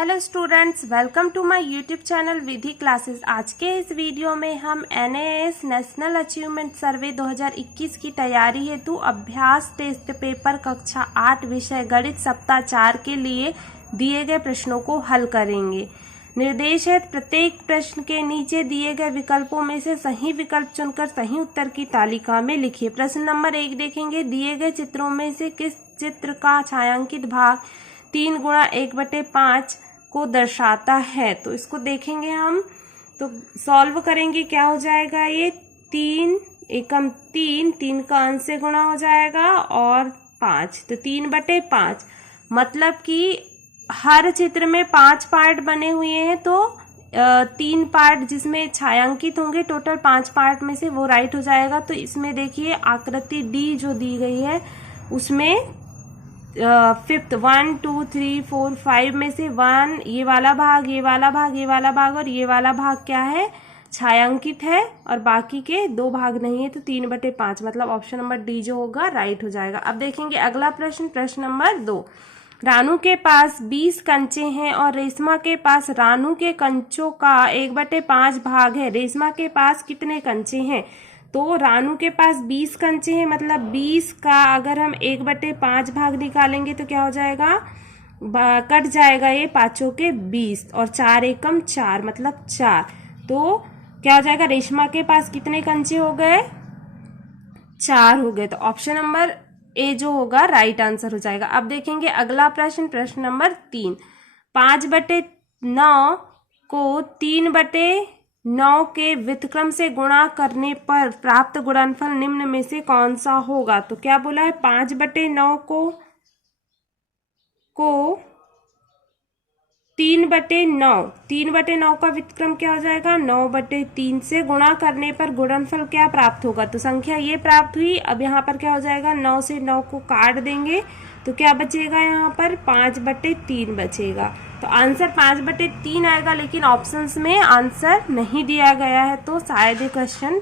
Hello students, welcome to my YouTube channel Vidhi classes. आज के इस वीडियो में हम NAS नेशनल अचीवमेंट सर्वे 2021 की तैयारी हेतु अभ्यास टेस्ट पेपर कक्षा 8 विषय गणित सप्ताह 4 के लिए दिए गए प्रश्नों को हल करेंगे। निर्देश है प्रत्येक प्रश्न के नीचे दिए गए विकल्पों में से सही विकल्प चुनकर सही उत्तर की तालिका में लिखिए। प्रश्न नंबर 1 देखेंगे, दिए गए चित्रों में से किस चित्र का छायांकित भाग 3 गुणा 1/5 को दर्शाता है। तो इसको देखेंगे हम, तो सॉल्व करेंगे। क्या हो जाएगा, ये 3 एकम 3 का अंश से गुणा हो जाएगा और 5, तो 3/5 मतलब कि हर चित्र में 5 पार्ट बने हुए हैं, तो 3 पार्ट जिसमें छायांकित होंगे, टोटल 5 पार्ट में से वो राइट हो जाएगा। तो इसमें देखिए आकृति डी जो दी गई है उसमें फिफ्थ 1 2 3 4 5 में से 1 ये वाला भाग, ये वाला भाग, ये वाला भाग और ये वाला भाग क्या है, छायांकित है, और बाकी के 2 भाग नहीं है। तो 3/5 मतलब ऑप्शन नंबर डी जो होगा राइट हो जाएगा। अब देखेंगे अगला प्रश्न, प्रश्न नंबर 2। रानू के पास 20 कंचे हैं और रेशमा के पास रानू के कंचों का 1/5 भाग है। रेशमा के पास कितने कंचे हैं? तो रानू के पास 20 कंचे हैं, मतलब 20 का अगर हम 1/5 भाग निकालेंगे तो क्या हो जाएगा, कट जाएगा ये 5 के 20 और 4 एकम 4 मतलब 4। तो क्या हो जाएगा, रेशमा के पास कितने कंचे हो गए, 4 हो गए। तो ऑप्शन नंबर ए जो होगा राइट आंसर हो जाएगा। अब देखेंगे अगला प्रश्न, प्रश्न नंबर 3। 5/9 को 3/9 के व्युत्क्रम से गुणा करने पर प्राप्त गुणनफल निम्न में से कौन सा होगा? तो क्या बोला है, 5/9 को 3/9 का व्युत्क्रम क्या हो जाएगा, 9/3 से गुणा करने पर गुणनफल क्या प्राप्त होगा? तो संख्या ये प्राप्त हुई। अब यहाँ पर क्या हो जाएगा, 9 से 9 को काट देंगे तो क्या बचेगा, यहाँ पर 5/3 बचेगा। तो आंसर 5/3 आएगा, लेकिन ऑप्शंस में आंसर नहीं दिया गया है, तो शायद ये क्वेश्चन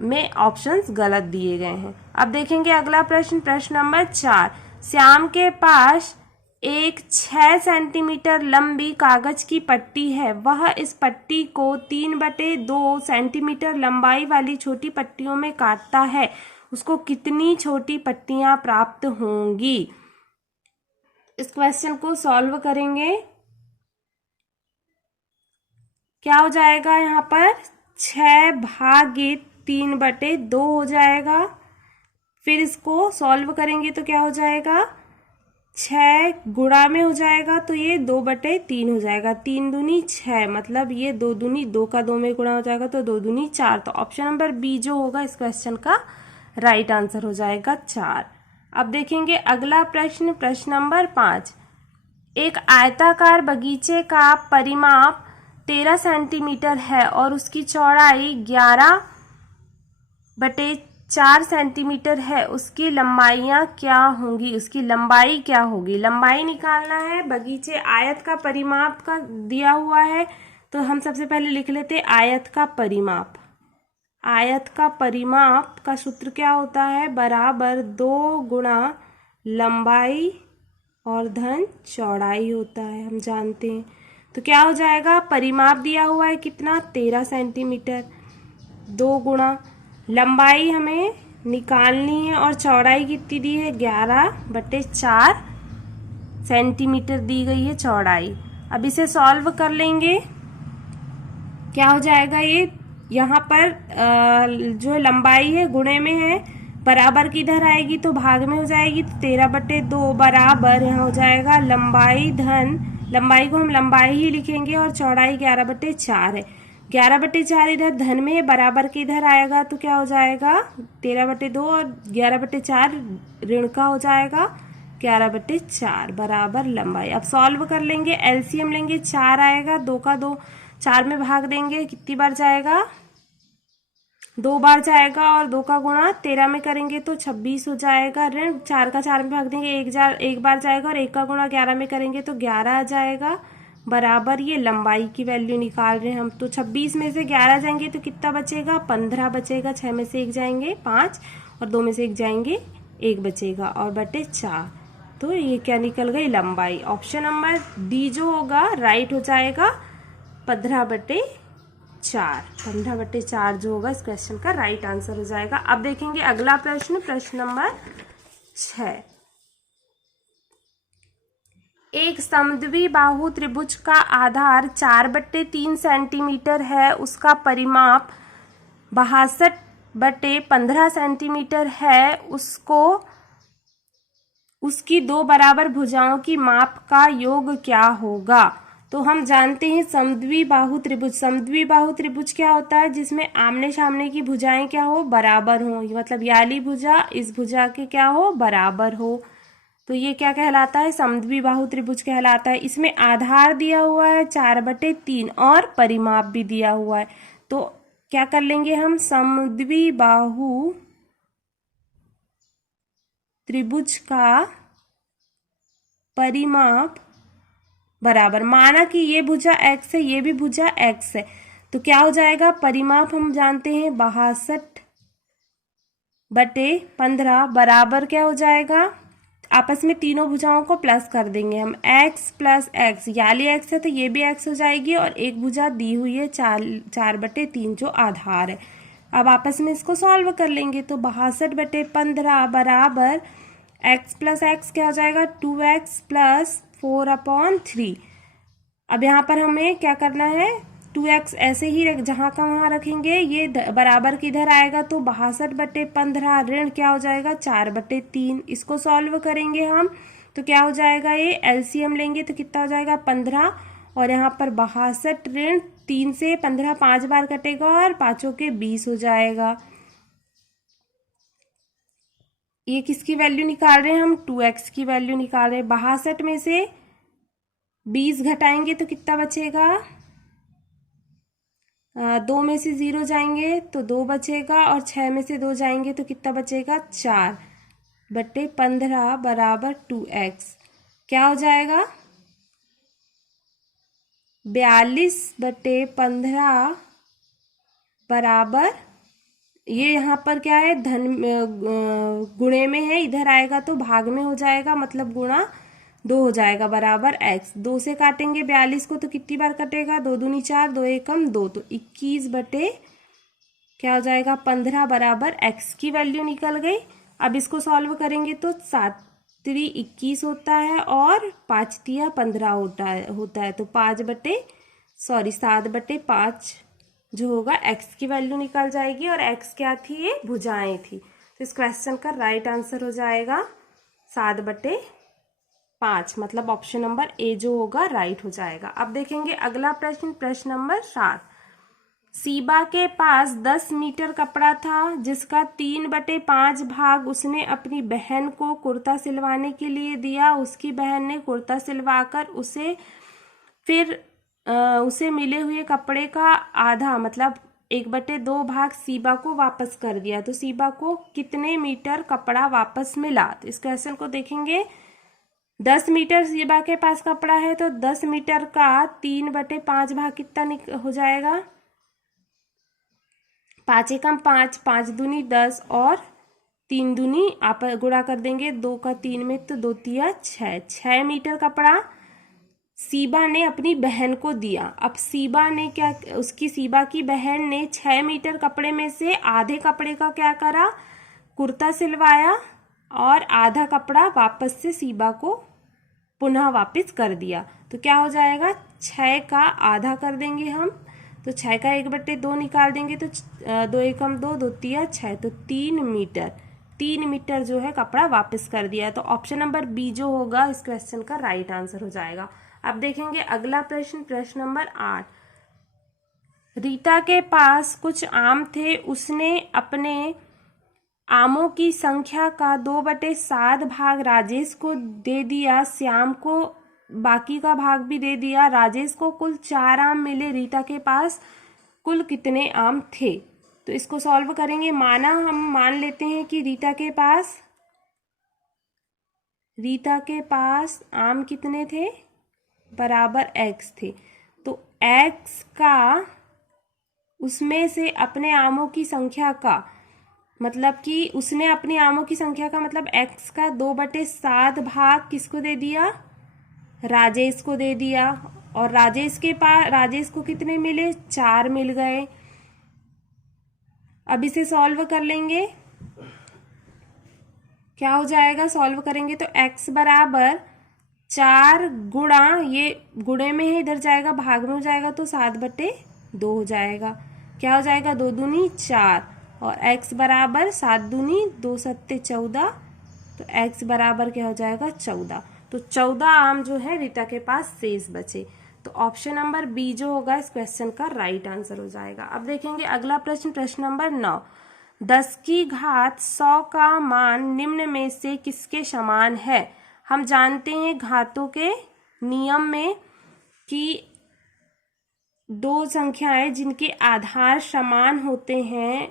में ऑप्शंस गलत दिए गए हैं। अब देखेंगे अगला प्रश्न, प्रश्न नंबर 4। श्याम के पास एक 6 सेंटीमीटर लंबी कागज की पट्टी है। वह इस पट्टी को 3/2 सेंटीमीटर लंबाई वाली छोटी पट्टियों में काटता है। उसको कितनी छोटी पट्टियां प्राप्त होंगी? इस क्वेश्चन को सॉल्व करेंगे। क्या हो जाएगा, यहाँ पर 6/3/2 हो जाएगा। फिर इसको सॉल्व करेंगे तो क्या हो जाएगा, 6 गुणा में हो जाएगा, तो ये 2/3 हो जाएगा। 3 दूनी 6 मतलब ये 2 दूनी 2 का 2 में गुणा हो जाएगा, तो 2 दूनी 4। तो ऑप्शन नंबर बी जो होगा इस क्वेश्चन का राइट आंसर हो जाएगा 4। अब देखेंगे अगला प्रश्न, प्रश्न नंबर 5। एक आयताकार बगीचे का परिमाप 13 सेंटीमीटर है और उसकी चौड़ाई 11/4 सेंटीमीटर है। उसकी लंबाइयाँ क्या होंगी? उसकी लंबाई क्या होगी? लंबाई निकालना है। बगीचे आयत का परिमाप का दिया हुआ है, तो हम सबसे पहले लिख लेते आयत का परिमाप। आयत का परिमाप का सूत्र क्या होता है, बराबर 2 गुणा लंबाई और धन चौड़ाई होता है, हम जानते हैं। तो क्या हो जाएगा, परिमाप दिया हुआ है कितना, 13 सेंटीमीटर, 2 गुणा लंबाई हमें निकालनी है और चौड़ाई कितनी दी है, 11/4 सेंटीमीटर दी गई है चौड़ाई। अब इसे सॉल्व कर लेंगे। क्या हो जाएगा, ये यहाँ पर जो लंबाई है गुणे में है, बराबर की इधर आएगी तो भाग में हो जाएगी, तो 13/2 बराबर यहाँ हो जाएगा लंबाई धन, लंबाई को हम लंबाई ही लिखेंगे और चौड़ाई 11/4 है। 11/4 इधर धन में है, बराबर के इधर आएगा तो क्या हो जाएगा, 13/2 और 11/4 ऋण का हो जाएगा 11/4 बराबर लंबाई। अब सॉल्व कर लेंगे, एलसीएम लेंगे, 4 आएगा, 2 का 2 4 में भाग देंगे, कितनी बार जाएगा, 2 बार जाएगा, और 2 का गुणा 13 में करेंगे तो 26 हो जाएगा। ऋण 4 का 4 में भाग देंगे, 1 बार जाएगा, और 1 का गुणा 11 में करेंगे तो 11 आ जाएगा, बराबर ये लंबाई की वैल्यू निकाल रहे हैं हम। तो 26 में से 11 जाएंगे तो कितना बचेगा, 15 बचेगा। 6 में से 1 जाएंगे 5 और 2 में से 1 जाएंगे 1 बचेगा और बटे 4। तो ये क्या निकल गई, लंबाई। ऑप्शन नंबर डी जो होगा राइट हो जाएगा, 15/4। 15/4 जो होगा इस क्वेश्चन का राइट आंसर हो जाएगा। अब देखेंगे अगला प्रश्न, प्रश्न नंबर 6। एक समद्वि बाहु त्रिभुज का आधार 4/3 सेंटीमीटर है, उसका परिमाप 62/15 सेंटीमीटर है। उसकी दो बराबर भुजाओं की माप का योग क्या होगा? तो हम जानते हैं समद्वि बाहु त्रिभुज। समद्वि बाहु त्रिभुज क्या होता है? जिसमें आमने सामने की भुजाएं क्या हो, बराबर हो, मतलब याली भुजा इस भुजा के क्या हो, बराबर हो। तो ये क्या कहलाता है, समद्वि बाहु त्रिभुज कहलाता है। इसमें आधार दिया हुआ है 4/3 और परिमाप भी दिया हुआ है। तो क्या कर लेंगे हम, समद्वि बाहु त्रिभुज का परिमाप बराबर, माना कि ये भुजा x है, ये भी भुजा x है, तो क्या हो जाएगा, परिमाप हम जानते हैं 62/15 बराबर क्या हो जाएगा, आपस में तीनों भुजाओं को प्लस कर देंगे हम, x + x, याली x है तो ये भी x हो जाएगी, और एक भुजा दी हुई है 4/3 जो आधार है। अब आपस में इसको सॉल्व कर लेंगे, तो 62/15 बराबर x + x क्या हो जाएगा, 2x + 4/3। अब यहाँ पर हमें क्या करना है, 2x ऐसे ही जहाँ का वहाँ रखेंगे, ये बराबर किधर आएगा, तो 62/15 ऋण क्या हो जाएगा, 4/3। इसको सॉल्व करेंगे हम तो क्या हो जाएगा, ये एलसीएम लेंगे तो कितना हो जाएगा, 15, और यहाँ पर 62 ऋण 3 से 15 5 बार कटेगा और 5 के 20 हो जाएगा। ये किसकी वैल्यू निकाल रहे हैं हम, 2x की वैल्यू निकाल रहे हैं। 62 में से 20 घटाएंगे तो कितना बचेगा, 2 में से 0 जाएंगे तो 2 बचेगा, और 6 में से 2 जाएंगे तो कितना बचेगा, 4/15 बराबर 2x क्या हो जाएगा, 42/15 बराबर, ये यहाँ पर क्या है, धन गुणे में है, इधर आएगा तो भाग में हो जाएगा, मतलब गुणा 2 हो जाएगा, बराबर x। 2 से काटेंगे 42 को तो कितनी बार कटेगा, 2 दूनी 4, 2 एकम 2, तो 21 क्या हो जाएगा, 15 बराबर x की वैल्यू निकल गई। अब इसको सॉल्व करेंगे तो 7 3 21 होता है, और 5 3 15 होता है, तो 7/5 जो होगा x की वैल्यू निकल जाएगी, और x क्या थी, ये भुजाएं थी। तो इस क्वेश्चन का राइट आंसर हो जाएगा 7/5, मतलब ऑप्शन नंबर ए जो होगा राइट हो जाएगा। अब देखेंगे अगला प्रश्न, प्रश्न नंबर 7। सीबा के पास 10 मीटर कपड़ा था, जिसका 3/5 भाग उसने अपनी बहन को कुर्ता सिलवाने के लिए दिया। उसकी बहन ने कुर्ता सिलवाकर उसे मिले हुए कपड़े का आधा, मतलब 1/2 भाग सीबा को वापस कर दिया। तो सीबा को कितने मीटर कपड़ा वापस मिला? तो इस क्वेश्चन को देखेंगे, 10 मीटर सीबा के पास कपड़ा है, तो 10 मीटर का 3/5 भाग कितना हो जाएगा, 5 एकम 5, 5 दूनी 10, और 3 दूनी आप गुणा कर देंगे 2 का 3 में, तो 2 तिया 6, 6 मीटर कपड़ा सीबा ने अपनी बहन को दिया। अब सीबा की बहन ने 6 मीटर कपड़े में से आधे कपड़े का क्या करा, कुर्ता सिलवाया, और आधा कपड़ा वापस से सीबा को पुनः वापस कर दिया। तो क्या हो जाएगा, 6 का आधा कर देंगे हम, तो 6 का 1/2 निकाल देंगे, तो 2 एकम 2, 2 तिया 6, तो 3 मीटर जो है कपड़ा वापस कर दिया। तो ऑप्शन नंबर बी जो होगा इस क्वेश्चन का राइट आंसर हो जाएगा। अब देखेंगे अगला प्रश्न, प्रश्न नंबर 8। रीता के पास कुछ आम थे, उसने अपने आमों की संख्या का 2/7 भाग राजेश को दे दिया, श्याम को बाकी का भाग भी दे दिया। राजेश को कुल 4 आम मिले, रीता के पास कुल कितने आम थे? तो इसको सॉल्व करेंगे। हम मान लेते हैं कि रीता के पास आम कितने थे, बराबर x थे, तो x का उसमें से अपने आमों की संख्या का मतलब कि उसने अपने आमों की संख्या का मतलब x का 2/7 भाग किसको दे दिया, राजेश को दे दिया। और राजेश को कितने मिले, 4 मिल गए। अब इसे सॉल्व कर लेंगे, क्या हो जाएगा, सॉल्व करेंगे तो x बराबर 4 गुणा, ये गुणे में है इधर जाएगा, भाग में हो जाएगा तो 7/2 हो जाएगा। क्या हो जाएगा, 2 दूनी 4 और x बराबर 7 दूनी 2 सत्ते 14, तो x बराबर क्या हो जाएगा 14। तो 14 आम जो है रीता के पास शेष बचे। तो ऑप्शन नंबर बी जो होगा इस क्वेश्चन का राइट आंसर हो जाएगा। अब देखेंगे अगला प्रश्न, प्रश्न नंबर 9। 10 की घात 100 का मान निम्न में से किसके समान है। हम जानते हैं घातों के नियम में कि दो संख्याएं जिनके आधार समान होते हैं,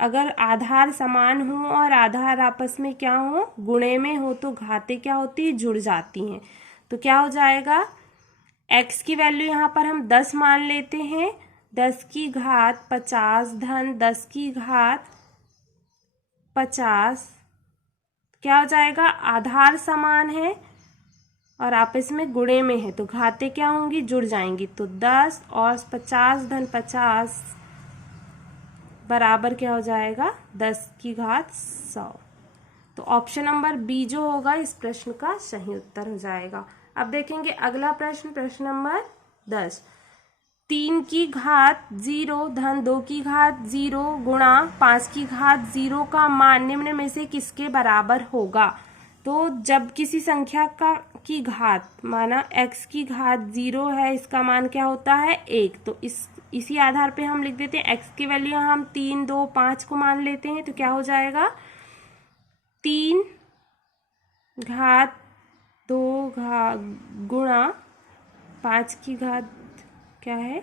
अगर आधार समान हो और आधार आपस में क्या हो, गुणे में हो, तो घातें क्या होती है, जुड़ जाती हैं। तो क्या हो जाएगा, x की वैल्यू यहाँ पर हम 10 मान लेते हैं, 10 की घात 50 धन 10 की घात 50, क्या हो जाएगा, आधार समान है और आपस में गुणे में है, तो घातें क्या होंगी, जुड़ जाएंगी। तो 10 और 50 धन 50 बराबर क्या हो जाएगा, 10 की घात 100। तो ऑप्शन नंबर बी जो होगा इस प्रश्न का सही उत्तर हो जाएगा। अब देखेंगे अगला प्रश्न, प्रश्न नंबर 10। 3 की घात 0 धन 2 की घात 0 गुणा 5 की घात 0 का मान निम्न में से किसके बराबर होगा। तो जब किसी संख्या की घात, माना x की घात 0 है, इसका मान क्या होता है 1, तो इसी आधार पे हम लिख देते हैं x की वैल्यू हम 3, 2, 5 को मान लेते हैं। तो क्या हो जाएगा, 3 घात 2 गुणा 5 की घात क्या है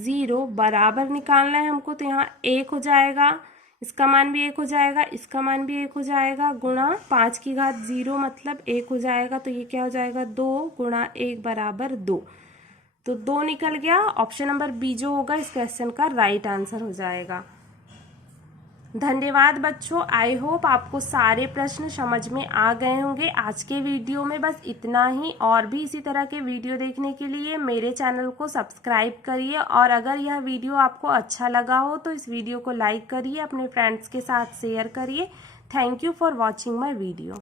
0 बराबर निकालना है हमको, तो यहाँ 1 हो जाएगा, इसका मान भी 1 हो जाएगा, इसका मान भी 1 हो जाएगा, गुणा 5 की घात 0 मतलब 1 हो जाएगा। तो ये क्या हो जाएगा, 2 गुणा 1 बराबर 2, तो 2 निकल गया। ऑप्शन नंबर बी जो होगा इस क्वेश्चन का राइट आंसर हो जाएगा। धन्यवाद बच्चों, आई होप आपको सारे प्रश्न समझ में आ गए होंगे। आज के वीडियो में बस इतना ही, और भी इसी तरह के वीडियो देखने के लिए मेरे चैनल को सब्सक्राइब करिए, और अगर यह वीडियो आपको अच्छा लगा हो तो इस वीडियो को लाइक करिए, अपने फ्रेंड्स के साथ शेयर करिए। Thank you for watching my video.